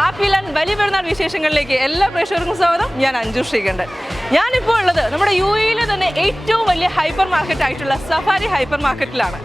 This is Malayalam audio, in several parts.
ഹാപ്പി ലാൻഡ് വലിയ പെരുന്നാൾ വിശേഷങ്ങളിലേക്ക് എല്ലാ പ്രേക്ഷകർക്കും സ്വാഗതം. ഞാൻ അഞ്ജു ശ്രീകണ്ഠൻ. ഞാനിപ്പോൾ ഉള്ളത് നമ്മുടെ UAE തന്നെ ഏറ്റവും വലിയ ഹൈപ്പർ മാർക്കറ്റ് ആയിട്ടുള്ള സഫാരി ഹൈപ്പർ മാർക്കറ്റിലാണ്.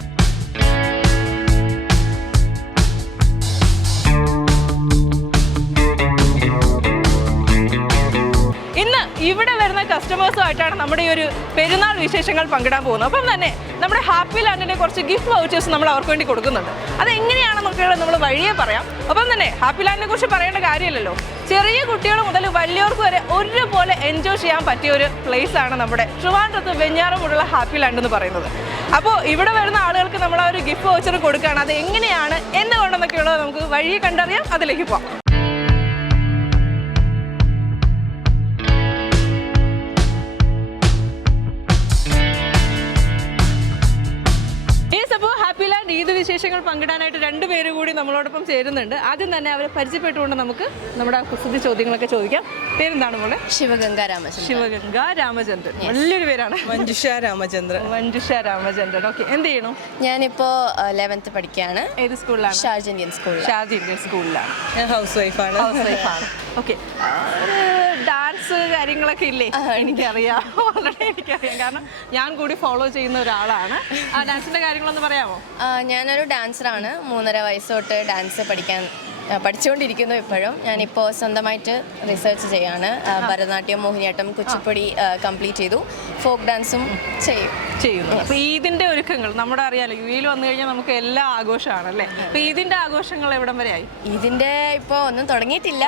ഇന്ന് ഇവിടെ വരുന്ന കസ്റ്റമേഴ്സുമായിട്ടാണ് നമ്മുടെ ഈ ഒരു പെരുന്നാൾ വിശേഷങ്ങൾ പങ്കിടാൻ പോകുന്നത്. അപ്പം തന്നെ നമ്മുടെ ഹാപ്പി ലാൻഡിൻ്റെ കുറച്ച് ഗിഫ്റ്റ് വൗച്ചേഴ്സ് നമ്മൾ അവർക്ക് വേണ്ടി കൊടുക്കുന്നുണ്ട്. അത് എങ്ങനെയാണെന്നൊക്കെയുള്ളത് നമ്മൾ വഴിയെ പറയാം. അപ്പം തന്നെ ഹാപ്പി ലാൻഡിനെ കുറിച്ച് പറയേണ്ട കാര്യമില്ലല്ലോ, ചെറിയ കുട്ടികൾ മുതൽ വലിയവർക്ക് വരെ ഒരുപോലെ എൻജോയ് ചെയ്യാൻ പറ്റിയ ഒരു പ്ലേസ് ആണ് നമ്മുടെ ട്രിവാൻഡ്രത്ത് വെഞ്ഞാറമൂടുള്ള ഹാപ്പി ലാൻഡ് എന്ന് പറയുന്നത്. അപ്പോൾ ഇവിടെ വരുന്ന ആളുകൾക്ക് നമ്മൾ ആ ഒരു ഗിഫ്റ്റ് വൗച്ചർ കൊടുക്കുകയാണ്. അത് എങ്ങനെയാണ് എന്തുകൊണ്ടെന്നൊക്കെയുള്ളത് നമുക്ക് വഴിയെ കണ്ടറിയാം. അതിലേക്ക് പോകാം. ഈദ് വിശേഷങ്ങൾ പങ്കിടാനായിട്ട് രണ്ടുപേരും കൂടി നമ്മളോടൊപ്പം ചേരുന്നുണ്ട്. ആദ്യം തന്നെ അവരെ പരിചയപ്പെട്ടുകൊണ്ട് നമുക്ക് നമ്മുടെ കുസൃതി ചോദ്യങ്ങളൊക്കെ ചോദിക്കാം. പേരെന്താണ് മോളെ? ശിവഗംഗ രാമചന്ദ്രൻ. ശിവഗംഗ രാമചന്ദ്രൻ, വലിയൊരു പേരാണ്. മഞ്ജുഷ രാമചന്ദ്രൻ. മഞ്ജുഷ രാമചന്ദ്രൻ. ഓക്കെ, എന്ത് ചെയ്യണു? ഞാനിപ്പോ 11th പഠിക്കുകയാണ്. ഏത് സ്കൂളിലാണ്? Sharjah Indian school. Sharjah Indian സ്കൂളിലാണ്. ഞാൻ ഹൗസ് വൈഫാണ്. ഓക്കെ, ഡാൻസ് കാര്യങ്ങളൊക്കെ ഇല്ലേ? എനിക്കറിയാം, ഓൾറെഡി എനിക്കറിയാം, കാരണം ഞാൻ കൂടി ഫോളോ ചെയ്യുന്ന ഒരാളാണ്. ആ ഡാൻസിന്റെ കാര്യങ്ങളൊന്ന് പറയാമോ? ഞാനൊരു ഡാൻസറാണ്. 3.5 വയസ്സ് തൊട്ട് ഡാൻസ് പഠിച്ചുകൊണ്ടിരിക്കുന്നു. ഇപ്പോഴും ഞാനിപ്പോൾ സ്വന്തമായിട്ട് റിസർച്ച് ചെയ്യാണ്. ഭരതനാട്യം, മോഹിനിയാട്ടം, കുച്ചിപ്പുടി കംപ്ലീറ്റ് ചെയ്തു. ഫോക്ക് ഡാൻസും ചെയ്യുന്നു. അപ്പോൾ ഈദിന്റെ ഒരുക്കങ്ങൾ നമ്മുടെ അറിയാലോ, UAE വന്നു കഴിഞ്ഞാൽ നമുക്ക് എല്ലാ ആഘോഷമാണല്ലേ. അപ്പോൾ ഈദിന്റെ ആഘോഷങ്ങൾ എവിടം വരെ ആയി? ഇതിന്റെ ഇപ്പോൾ ഒന്നും തുടങ്ങിയിട്ടില്ല.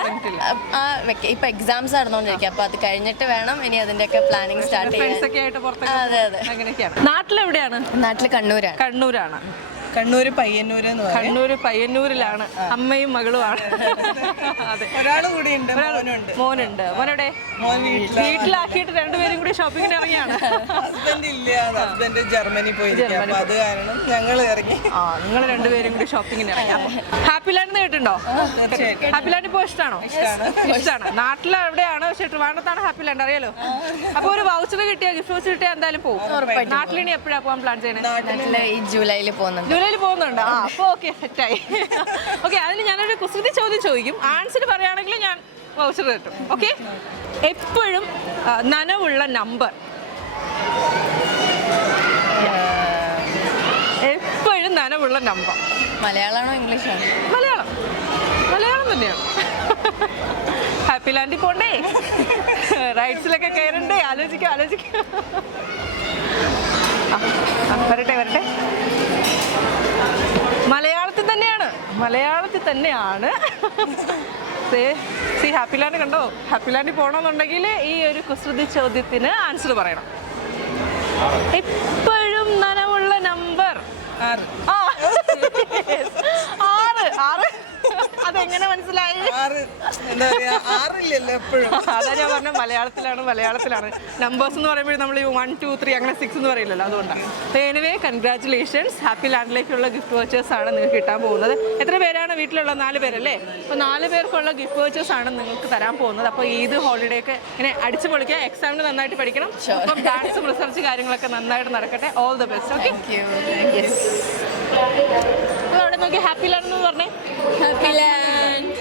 ഇപ്പൊ എക്സാംസ് നടന്നുകൊണ്ടിരിക്കുക. അപ്പോൾ അത് കഴിഞ്ഞിട്ട് വേണം ഇനി അതിന്റെയൊക്കെ പ്ലാനിങ് സ്റ്റാർട്ട് ചെയ്യാൻ. അതെ അതെ. അങ്ങനെയൊക്കെയാണ്. നാട്ടിലെവിടെയാണ്? നാട്ടിൽ കണ്ണൂരാണ്. കണ്ണൂരാണ്. കണ്ണൂര് പയ്യന്നൂര്. കണ്ണൂര് പയ്യന്നൂരിലാണ്. അമ്മയും മകളുമാണ്. അതെ, ഒരാളും കൂടി ഉണ്ട്. മോനുണ്ട്. മോനോടെ വീട്ടിലാക്കിയിട്ട് രണ്ടുപേരും കൂടി ഷോപ്പിങ്ങിന് ഇറങ്ങിയാണ്. ഹസ്ബൻഡ് ഇല്ല, ഹസ്ബൻഡ് ജർമ്മനി പോയിരിക്കും. അപ്പൊ അത് കാരണം ഞങ്ങൾ ഇറങ്ങി. നിങ്ങൾ രണ്ടുപേരും കൂടി ഷോപ്പിങ്ങിന് ഇറങ്ങി. ഹാപ്പി ലാൻഡ് കേട്ടുണ്ടോ? ഹാപ്പി ലാൻഡ് ഇപ്പോൾ ഇഷ്ടമാണോ? ഇഷ്ടമാണ്. നാട്ടിൽ എവിടെയാണ്, പക്ഷെ ട്രിവാൻഡ്രത്താണ് ഹാപ്പി ലാൻഡ്, അറിയാലോ. അപ്പൊ ഒരു വൗച്ചർ കിട്ടിയ, ഗിഫ്റ്റ് വൗച്ചർ കിട്ടിയ എന്തായാലും പോകും. നാട്ടിലിനി എപ്പോഴാണ് പോകാൻ പ്ലാൻ ചെയ്യണേ? ഈ ജൂലൈയിൽ പോകുന്നുണ്ട്. പോകുന്നുണ്ട്. അപ്പൊ ഓക്കെ, സെറ്റായി. ഓക്കെ, അതിന് ഞാനൊരു കുസൃതി ചോദ്യം ചോദിക്കും. ആൻസർ പറയുകയാണെങ്കിൽ ഞാൻ വൗച്ചർ കിട്ടും. ഓക്കെ, എപ്പോഴും നനവുള്ള നമ്പർ. എപ്പോഴും നനവുള്ള നമ്പർ. മലയാളമാണോ ഇംഗ്ലീഷാണോ? മലയാളം തന്നെയാണ്. ഹാപ്പി ലാൻഡിൽ പോണ്ടേ, റൈഡ്സിലൊക്കെ കയറണ്ടേ, ആലോചിക്കാം. വരട്ടെ. മലയാളത്തിൽ തന്നെയാണ്. ഹാപ്പി ലാൻഡ് കണ്ടോ? ഹാപ്പി ലാൻഡിൽ പോകണമെന്നുണ്ടെങ്കിൽ ഈ ഒരു കുസൃതി ചോദ്യത്തിന് ആൻസർ പറയണം. എപ്പോഴും നനവുള്ള നമ്പർ 6. അതെങ്ങനെ മനസ്സിലായി? അതാ ഞാൻ പറഞ്ഞ മലയാളത്തിലാണ്. നമ്പേഴ്സ് എന്ന് പറയുമ്പോൾ നമ്മൾ 1, 2, 3 അങ്ങനെ 6 എന്ന് പറയില്ലല്ലോ, അതുകൊണ്ടാണ്. Anyway, congratulations. ഹാപ്പി ലാൻഡിലേക്കുള്ള ഗിഫ്റ്റ് വൗച്ചേഴ്സ് ആണ് നിങ്ങൾക്ക് കിട്ടാൻ പോകുന്നത്. എത്ര പേരാണ് വീട്ടിലുള്ള? 4 പേരല്ലേ? അപ്പോൾ 4 പേർക്കുള്ള ഗിഫ്റ്റ് വൗച്ചേഴ്സ് ആണ് നിങ്ങൾക്ക് തരാൻ പോകുന്നത്. അപ്പോൾ ഈദ് ഹോളിഡേ ഒക്കെ ഇങ്ങനെ അടിച്ചു പൊളിക്കുക. എക്സാമിന് നന്നായിട്ട് പഠിക്കണം. അപ്പം ഡാൻസും റിസർച്ച് കാര്യങ്ങളൊക്കെ നന്നായിട്ട് നടക്കട്ടെ. All the best. ഓക്കെ, അവിടെ നോക്കി ഹാപ്പി ലാൻഡ് എന്ന് പറഞ്ഞേ. Happy land.